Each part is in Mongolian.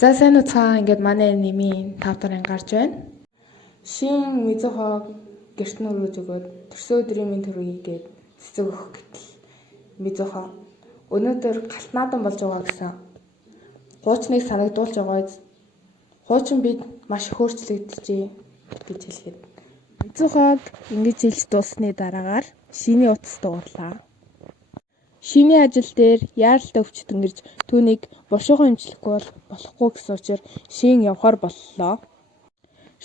За сайн уу цаа ингээд манай нэмийн 5 дараагийн гарч байна. Шин Мизухог гэрт нь өргөж өгөөд төрсөн өдрийн минь төрөйг гээд цэцэг өгөх гэтэл Мизухо өнөөдөр галт наадам болж байгаа гэсэн хуучныг санагдуулж байгаа. Хуучин бид маш их өөрчлөгдөжээ гэж хэлэхэд Мизухог ингэж хэлж дуусны дараагаар шиний утас дуурлаа. Шиний ажил дээр яаралтай өвчтөн гэрж түүнийг бушуухан эмчлэхгүй болохгүй гэсэн учраас шин явахаар боллоо.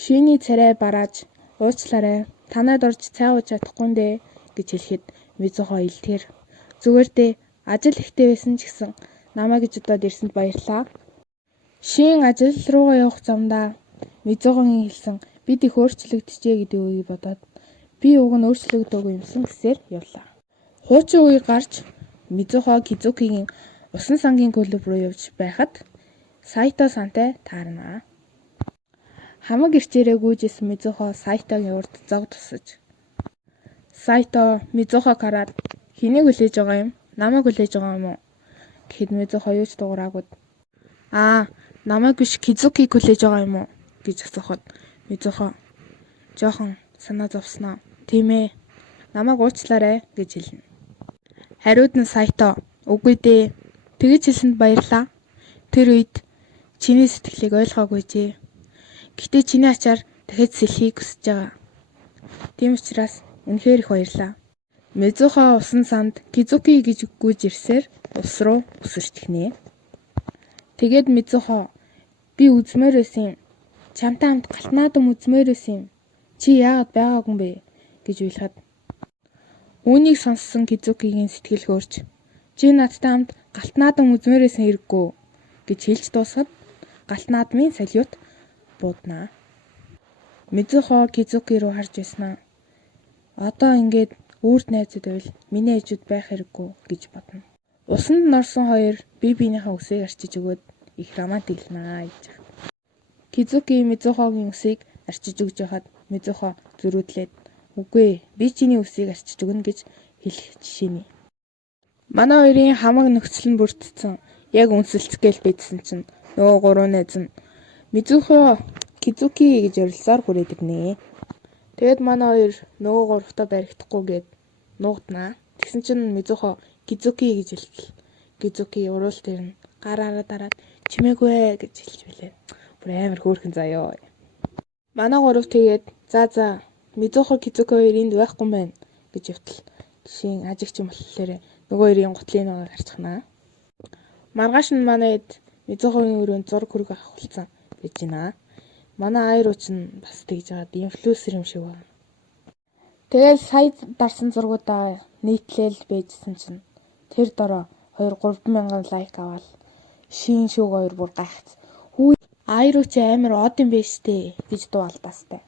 Шиний царай барааж уучлаарай. Танад орж цай ууж чадахгүй нэ гэж хэлэхэд Мизухо илтгэр. Зүгээр дээ ажил ихтэй байсан ч гэсэн намайг гэж удаад ирсэнд баярлаа. Шин ажил руугаа явах замдаа Мизухогийн хэлсэн бид их өөрчлөгдөжээ гэдэг үгийг бодоод би уг нь өөрчлөгдөөгүй юмсан гэсээр явлаа. Хуучин үе гарч Мизухо Кизукигийн усан сангийн клуб руу явж байхад Сайто сантай таарнаа. Хамаг ирчээрээ гүйжсэн Мизухо Сайтогийн урд зог тусаж. Сайто Мизухог хараад хэнийг хүлээж байгаа юм? Намайг хүлээж байгаа юм уу? Гэхэд Мизухо юу ч дуурайгүй. Намайг биш Кизукиг хүлээж байгаа юм уу? Гэж асуухад Мизухо жоохон санаа зовсноо. Тийм ээ. Намайг уучлаарай гэж хэлнэ. Хариуд нь Сайто үгүй дээ. Тэгэж хэлсэнд баярлаа. Тэр үед чиний сэтгэлийг ойлгоогүй жээ. Гэтэ чиний ачаар дахиж сэлхийг хүсэж байгаа. Тийм учраас үнэхээр их баярлаа. Мизухо усан санд Кизуки гэж гүйж ирсээр ус руу өсөрчихнэ. Тэгээд Мизухо би үзмээр байсан. Чамтай хамт галт наадам үзмээр байсан. Чи яагаад байгаагүй юм бэ гэж уйлахад үүнийг сонссон Кизукигийн сэтгэл хөөрч чи надтай хамт галт наадам үзмээр байсан хэрэггүй гэж хэлж дуусахад галт наадмын салют бууднаа. Мизухо Кизуки руу харж байснаа. Одоо ингээд үрд найзууд байвал миний ээжүүд байх хэрэггүй гэж бодно. Усанд норсон хоёр бие биенийхээ үсийг арчиж өгөөд их романтиклнаа гэж. Кизуки Мизухогийн үсийг арчиж өгж байхад Мизухо зөрүүдлээд үгүй би чиний үсийг арчиж өгнө гэж хэлэх жишээний. Манай хоёрын хамаг нөхцөл нь бүрдсэн. Яг үнсэлцгээл бидсэн чинь нөгөө гурван найз нь Мизухо Кизуки гэж орилсоор хүрээд ирнэ. Тэгэд манай хоёр нөгөө гуравтаа баригдахгүйгээд нуугднаа. Тэгсэн чинь Мизухо Кизуки гэж хэлтэл Кизуки уруул дээр нь гараараа дараад чимээгүй гэж хэлж билээ. Бүр амар хөөрхөн заяа. Манай гурав тэгээд за Мизухо Кизуки хоёр энд байхгүй юм байна гэж явтал шин ажигч юм болохоор нөгөө хоёрын гутлын нэг гарчихнаа. Маргааш нь манайд Мизухогийн өрөөнд зураг хүрэг авахулсан байж байна. Манай аяр уч нь бас тэгж жаад инфлюенсер юм шиг байна. Тэгэл сая дарсан зургуудаа нийтлэл байжсэн чинь тэр дороо 2-3 мянган лайк аваад шин шүүг хоёр бүр гайхц. Хүү аяр уч амар од юм биш дээ гэж дуу алдаастай.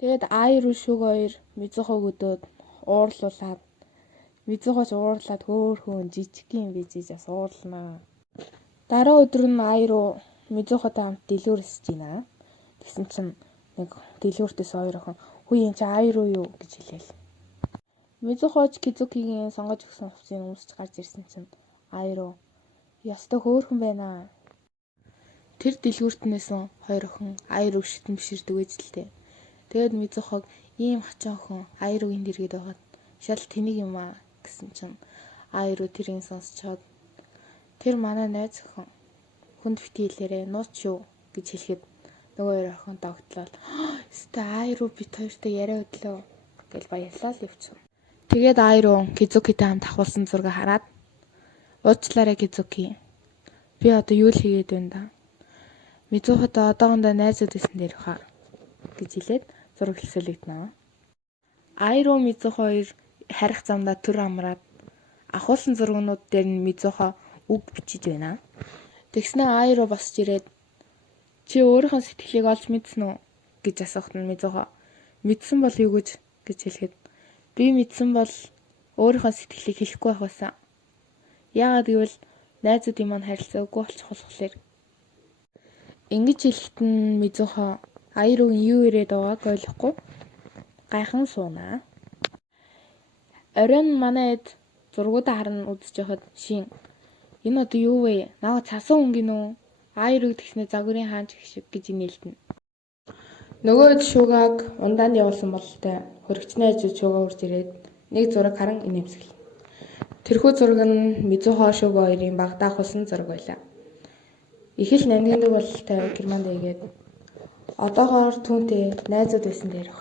Тэгэд аяр уч шүүг хоёр Мизухог өдөөд уурлуулад Мизухоч уурлаад хөөхөн жижигхэн бижиж бас уурлнаа. Дараа өдөр нь аяр Мизухотой хамт дэлгүүрсэж байна. Тэгсэн чинь нэг дэлгүүртээс хоёр охин хүү энэ чи аяр юу гэж хэлээл. Мизухоч Кизукигийн сонгож өгсөн хувцсыг өмсч гарч ирсэн чинь аяр ястай хөөхөн байна. Тэр дэлгүүртнээс хоёр охин аяр өвшөлтөн биширдэг ээжлээ. Тэгэд Мизухог ийм хачин охин аяр үгэнд иргэд байгаад шал тэнийг юм аа гэсэн чинь аяр тэрийг сонсчоод тэр манай найз охин хүнд битгий хэлээрээ нууц шүү гэж хэлэхэд нөгөө хоёр охин догтлол "Өстэй аяр бит хоёртой яриа өдлөө" гэж баярлал явчихсан. Тэгээд аяр Кизукитэй хамт авахулсан зураг хараад уучлаарай Кизуки. Би одоо юу л хийгээд байна да. Мизухотой одоогондоо найзууд гэсэн дээр хаа гэж хэлээд зураг хэлсэлэгдэнэ. Аяр Мизухо хоёр харих замдаа төр амраад авахулсан зургнууд дээр нь Мизухо үг бичиж байна. Тэгснэ аяр босч ирээд чи өөрийнхөө сэтгэлийг олж мэдсэн үү гэж асуухад нь Мизухо мэдсэн бол юу гэж хэлэхэд би мэдсэн бол өөрийнхөө сэтгэлийг хэлэхгүй байх байсан. Яагаад гэвэл найзуудын маань харилцаа үгүй болчих болохоор. Ингэж хэлэхэд нь Мизухо аяр юу ирээд байгааг ойлгохгүй гайхан суунаа. Оройн манайд зургуудаа харна үзэж байхад шин энэ одоо юу вэ? Наваа цасан өнгөн үү? Аяр үгдгснээ загварын хаан гэж нээлтнэ. Нөгөө шуугаг ундаанд явуулсан бололтой хөрөгчний ажил шуугаа урж ирээд нэг зураг харан инээмсэглэ. Тэрхүү зураг нь Мизухо шуугаа хоёрын багдаах болсон зураг байлаа. Их л нандиндаг бололтой Германд игээд одоогоор түүнтэй найзууд байсан дээрх.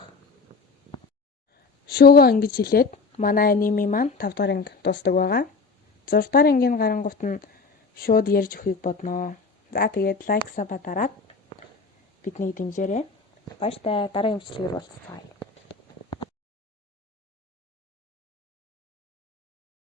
Шуугаа ингэж хэлээд манай аниме маань 5 дахь анги дуусдаг байгаа. 6 дахь ангийн гарангуут нь шууд ярьж өгөхийг бодноо. За тэгээд лайк саба дараад биднийг дэмжээрэй. Баяртай. Дараагийн бичлэгээр уулзцаая.